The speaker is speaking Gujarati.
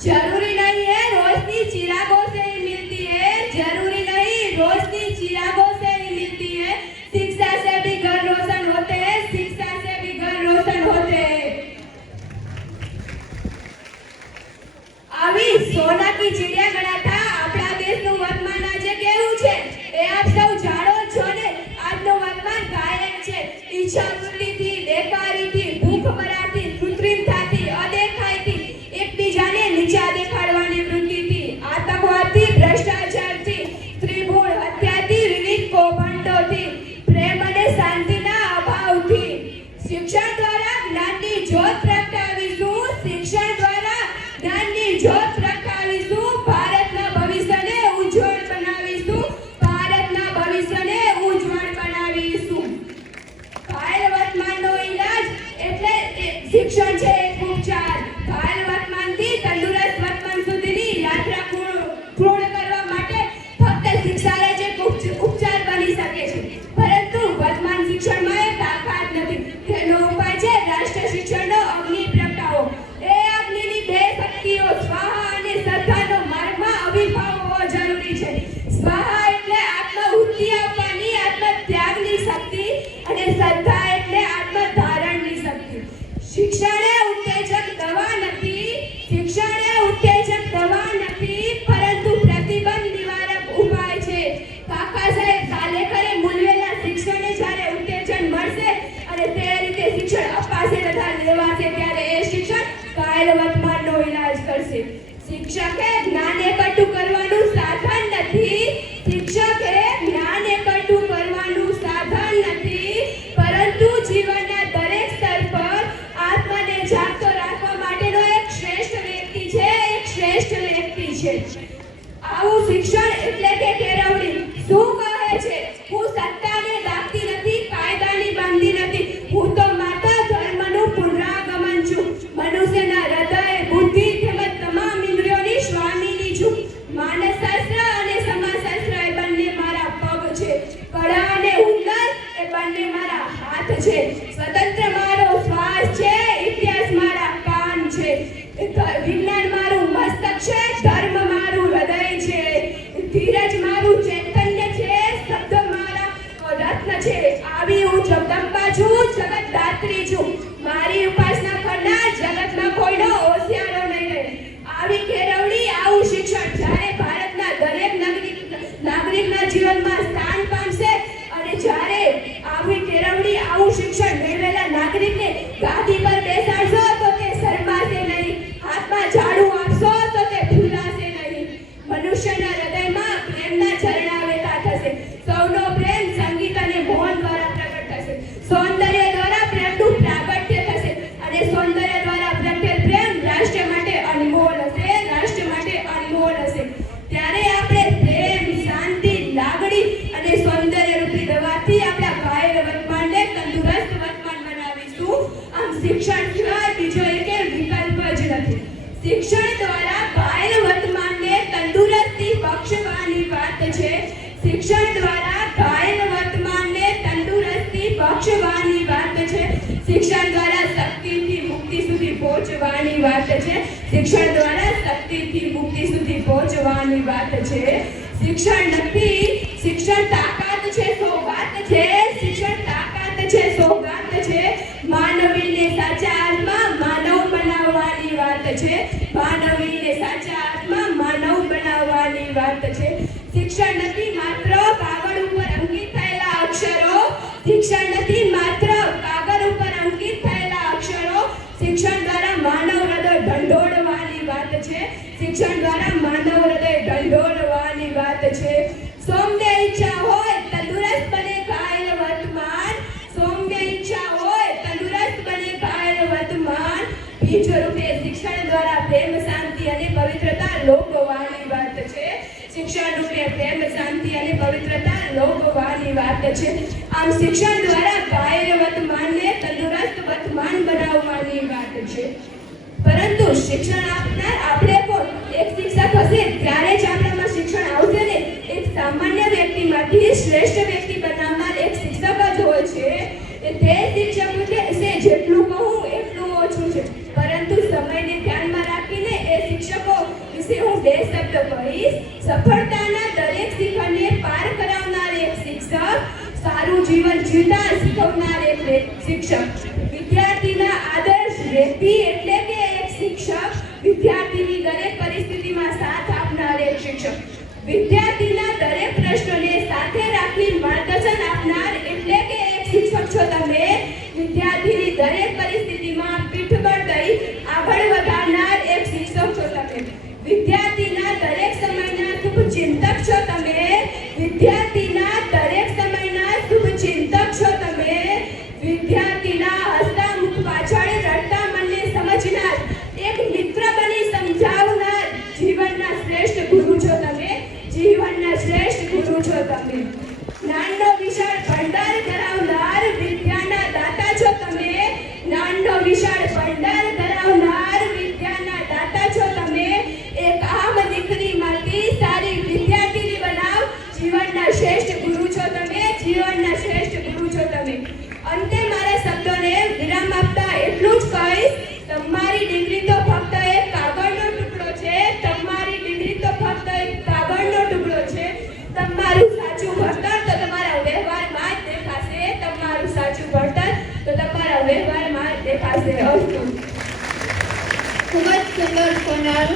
जरूरी नहीं है रोशनी चिरागों से ही मिलती है जरूरी नहीं रोशनी चिरागों से ही मिलती है शिक्षा से भी घर रोशन होते हैं शिक्षा से भी घर रोशन होते हैं આવી સોનાની ચિડિયાઘણા હતા આપણા દેશનું વર્તમાન આજે કેવું છે એ આપ સૌ જાણો છો ને આજનું વર્તમાન ગાયક છે ઈચ્છા મૃત્યુથી tradiciones શિક્ષકે જ્ઞાન એકઠું કરવાનું છું. મારી ઉપાસના કરનાર જગતમાં કોઈનો હોશિયારો નહીં રહે. આવી કેળવણી, આવું શિક્ષણ જ્યારે ભારતના દરેક નાગરિક નાગરિકના જીવનમાં સ્થાન પામશે અને જ્યારે આવી કેળવણી, આવું શિક્ષણ મેળવેલા નાગરિકને ગાદી પર બેસાડશો શિક્ષણ દ્વારા ઘાયલ વર્તમાનને તંદુરસ્તી બક્ષવાની વાત છે. શિક્ષણ દ્વારા ઘાયલ વર્તમાનને તંદુરસ્તી બક્ષવાની વાત છે. શિક્ષણ દ્વારા શક્તિથી મુક્તિ સુધી પહોંચવાની વાત છે. શિક્ષણ દ્વારા શક્તિથી મુક્તિ સુધી પહોંચવાની વાત છે. શિક્ષણ નથી, શિક્ષણ તાકાત છે સોગાત છે. શિક્ષણ તાકાત છે સોગાત છે. માનવીને સાચા આત્મા માનવ બનાવવાની વાત છે. માનવીને સાચા આત્મા માનવ બનાવવાની વાત છે. શિક્ષણ નથી માત્ર કાગળ ઉપર અંકિત થયેલા અક્ષરો. શિક્ષણ નથી પ્રેમ, શાંતિ અને પવિત્રતા લોકવાની વાત છે. આમ શિક્ષણ દ્વારા બાહ્ય વર્તમાનને તંદુરસ્ત વર્તમાન બનાવવાની વાત છે. પરંતુ શિક્ષણ આપનાર આપણે પણ એક શિક્ષક હશે, ત્યારે જ આપણામાં શિક્ષણ આવશે ને? એક સામાન્ય વ્યક્તિમાંથી શ્રેષ્ઠ વ્યક્તિ વિશે હું બે કહીશ સફળતાના દરેક શિખરને પાર કરાવનાર એક શિક્ષક, સારું જીવન જીવતા શીખવનાર એક શિક્ષક. વિદ્યાર્થીના આદર્શ વ્યક્તિ એટલે કે એક શિક્ષક વિદ્યાર્થીની દરેક પરિસ્થિતિમાં સાથ આપનાર એક શિક્ષક. વિદ્યાર્થીના અંતે મારા શબ્દોને વિરામ આપતા એટલું જ કહીશ, તમારી ડિગ્રી તો ફક્ત એક કાગળનો ટુકડો છે, તમારી ડિગ્રી તો ફક્ત એક કાગળનો ટુકડો છે. તમારું સાચું ભણતર તો તમારા વ્યવહારમાં જ દેખાશે, તમારું સાચું ભણતર તો તમારા વ્યવહારમાં જ દેખાશે. ખૂબ જ સુંદર સોનલ